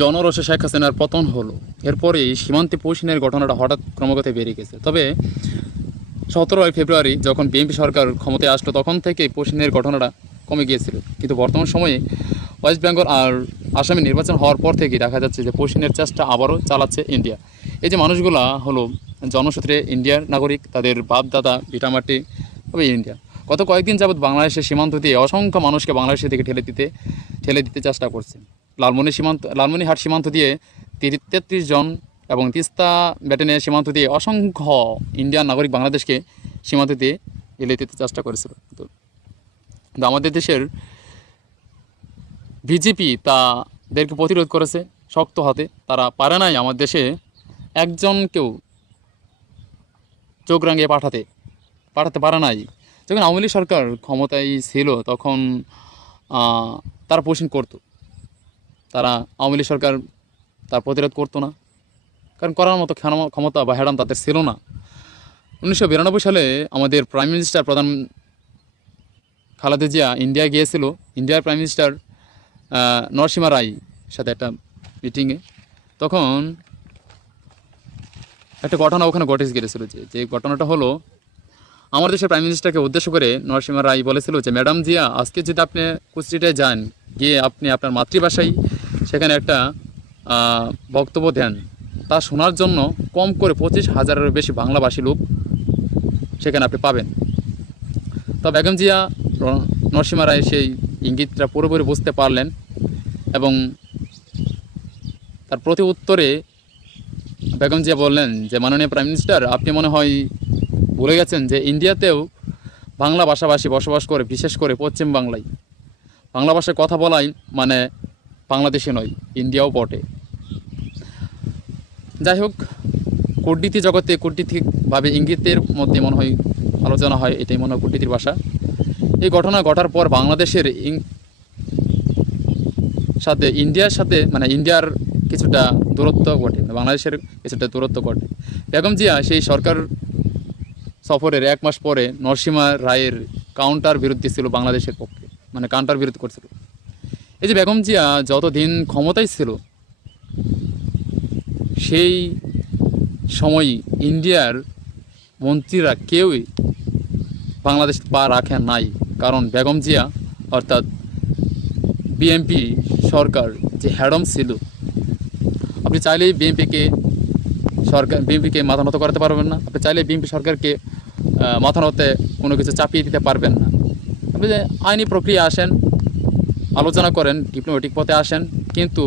জনরোষে শেখ হাসিনার পতন হলো, এরপরে সীমান্তে পৌঁছানোর ঘটনাটা হঠাৎ ক্রমাগত বেড়ে গেছে। তবে 17ই ফেব্রুয়ারি যখন বিএনপি সরকার ক্ষমতায় আসলো তখন থেকে পৌঁছানোর ঘটনাটা কমে গিয়েছিল, কিন্তু বর্তমান সময়ে ওয়েস্ট বেঙ্গল আর আসামে নির্বাচন হওয়ার পর থেকে দেখা যাচ্ছে যে পৌঁছানোর চেষ্টা আবারও চালাচ্ছে ইন্ডিয়া। এই যে মানুষগুলা হলো জনসূত্রে ইন্ডিয়ার নাগরিক, তাদের বাপ দাদা ভিটামাটি হবে ইন্ডিয়া। গত কয়েকদিন যাবৎ বাংলাদেশের সীমান্ত দিয়ে অসংখ্য মানুষকে বাংলাদেশের দিকে ঠেলে দিতে চেষ্টা করছে। লালমনিরহাট সীমান্ত দিয়ে 33 জন এবং তিস্তা ব্যাটালিয়নের সীমান্ত দিয়ে অসংখ্য ইন্ডিয়ান নাগরিক বাংলাদেশকে সীমান্ত দিয়ে ঠেলে দিতে চেষ্টা করেছিল। তো আমাদের দেশের বিজেপি তাদেরকে প্রতিরোধ করেছে শক্ত হাতে। তারা পারে নাই আমার দেশে একজনকেও চোখ রাঙিয়ে পাঠাতে পারে নাই। যখন আওয়ামী লীগ সরকার ক্ষমতায় ছিল তখন তারা পোষণ করতো, তারা আওয়ামী লীগ সরকার তার প্রতিরোধ করতো না, কারণ করার মতো ক্ষমতা বা হ্যাডাম তাদের ছিল না। 1992 সালে আমাদের প্রাইম মিনিস্টার প্রধান খালেদা জিয়া ইন্ডিয়া গিয়েছিল। ইন্ডিয়ার প্রাইম মিনিস্টার নরসিমা রায় সাথে একটা মিটিংয়ে, তখন একটা ঘটনা ওখানে ঘটে গিয়েছিল। যে ঘটনাটা হলো, আমার দেশের প্রাইম মিনিস্টারকে উদ্দেশ্য করে নরসিমা রায় বলেছিল যে, ম্যাডাম জিয়া, আজকে যদি আপনি কুষ্টিটায় যান, গিয়ে আপনি আপনার মাতৃভাষায় সেখানে একটা বক্তব্য দেন, তা শোনার জন্য কম করে 25,000-এর বেশি বাংলাভাষী লোক সেখানে আপনি পাবেন। তা বেগম জিয়া নরসিমা রায় সেই ইঙ্গিতটা পুরোপুরি বুঝতে পারলেন এবং তার প্রতি উত্তরে বেগম জিয়া বললেন যে, মাননীয় প্রাইম মিনিস্টার, আপনি মনে হয় ভুলে গেছেন যে ইন্ডিয়াতেও বাংলা ভাষাভাষী বসবাস করে, বিশেষ করে পশ্চিম বাংলায়। বাংলা ভাষায় কথা বলাই মানে বাংলাদেশে নয়, ইন্ডিয়াও বটে। যাই হোক, কূটনীতি জগতে কূটনীতিকভাবে ইঙ্গিতের মধ্যে মনে হয় আলোচনা হয়, এটাই মনে হয় কূটনীতির ভাষা। এই ঘটনা ঘটার পর বাংলাদেশের সাথে ইন্ডিয়ার সাথে মানে ইন্ডিয়ার কিছুটা দূরত্ব ঘটে, বাংলাদেশের কিছুটা দূরত্ব ঘটে। বেগম জিয়া সেই সরকার সফরের 1 মাস পরে নরসিমা রায়ের কাউন্টার বিরুদ্ধে ছিল বাংলাদেশের পক্ষে, মানে কাউন্টার বিরোধ করছিল। এই যে বেগম জিয়া যতদিন ক্ষমতায় ছিল সেই সময় ইন্ডিয়ার মন্ত্রীরা কেউই বাংলাদেশ পা রাখে নাই, কারণ বেগম জিয়া অর্থাৎ বিএনপি সরকার যে হ্যাডম ছিল, আপনি চাইলেই বিএনপিকে মাথা নত করাতে পারবেন না, আপনি চাইলে বিএনপি সরকারকে মাথা নতে কোনো কিছু চাপিয়ে দিতে পারবেন না। আপনি যে আইনি প্রক্রিয়া আসেন, আলোচনা করেন, ডিপ্লোম্যাটিক পথে আসেন, কিন্তু